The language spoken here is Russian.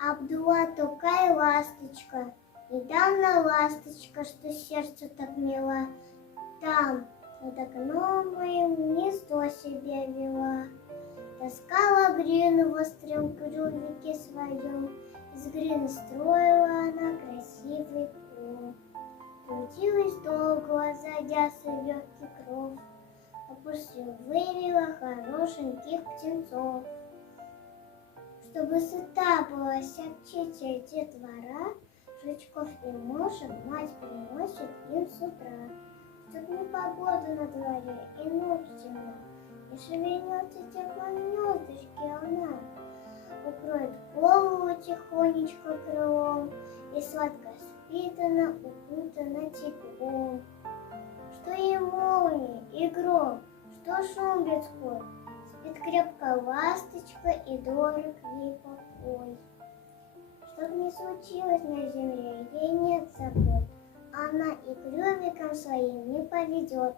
Обдула такая ласточка, недавно ласточка, что сердце так мила, там, над окном моим гнездо себе вела. Таскала глину в остром клювике своем, из глины строила она красивый ком. Крутилась долго, зайдя с легкий кров, а после вывела хорошеньких птенцов. Чтобы сыта была вся птичья детвора, жучков и мошек мать приносит им с утра. Чтоб непогода на дворе и ночь темна, не шевельнется тепло гнездышки она, укроет голову тихонечко крылом и сладко спит она, укутана теплом. Что и молния, и гром, что шум людской, спит крепко ласточка и дорог ей покой. Чтоб не случилось на земле, ей нет забот, она и клювиком своим не поведет.